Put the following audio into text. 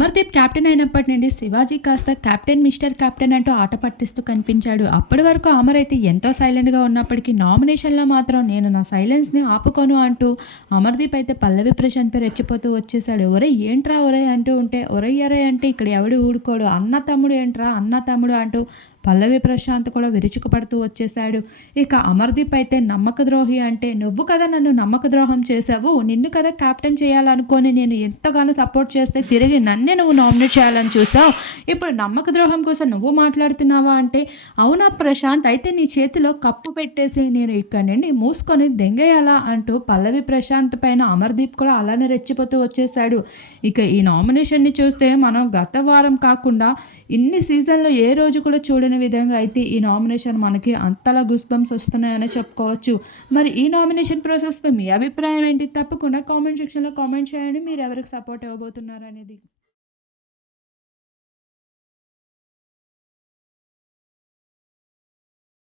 Amardeep captain అయినప్పటి నుండి శివాజీ కాస్త కెప్టెన్ మిస్టర్ కెప్టెన్ అంటూ ఆట పట్టిస్తూ కనిపించాడు. అప్పటి వరకు అమర్ అయితే ఎంతో సైలెంట్గా ఉన్నప్పటికీ నామినేషన్లో మాత్రం నేను నా సైలెన్స్ని ఆపుకోను అంటూ అమర్దీప్ అయితే పల్లవి ప్రశాంత్పై రెచ్చిపోతూ వచ్చేసాడు. ఒరే ఏంట్రా ఒరే అంటూ ఉంటే ఒరే ఒరే అంటే ఇక్కడ ఎవడు ఊడుకోడు అన్న తమ్ముడు ఏంట్రా? అన్న తమ్ముడు అంటూ పల్లవి ప్రశాంత్ కూడా విరుచుకుపడుతూ వచ్చేశాడు. ఇక అమర్దీప్ అయితే నమ్మక ద్రోహి అంటే నువ్వు కదా నన్ను నమ్మక ద్రోహం చేసావు నిన్ను కదా కెప్టెన్ చేయాలనుకొని నేను ఎంతగానో సపోర్ట్ చేస్తే తిరిగి నన్నే నువ్వు నామినేట్ చేయాలని చూసావు ఇప్పుడు నమ్మక ద్రోహం కోసం నువ్వు మాట్లాడుతున్నావా అంటే అవునా ప్రశాంత్ అయితే నీ చేతిలో కప్పు పెట్టేసి నేను ఇక్కడ నుండి మూసుకొని దెంగేయాలా? అంటూ పల్లవి ప్రశాంత్ పైన అమర్దీప్ కూడా అలానే రెచ్చిపోతూ వచ్చేసాడు ఇక ఈ నామినేషన్ని చూస్తే మనం గత వారం కాకుండా ఇన్ని సీజన్లో ఏ రోజు కూడా చూడని విధంగా అయితే ఈ నామినేషన్ మనకి అంతలా గుస్బంస్ వస్తున్నాయని చెప్పుకోవచ్చు. మరి ఈ నామినేషన్ ప్రాసెస్పై మీ అభిప్రాయం ఏంటి? తప్పకుండా కామెంట్ సెక్షన్లో కామెంట్ చేయండి. మీరు ఎవరికి సపోర్ట్ ఇవ్వబోతున్నారు అనేది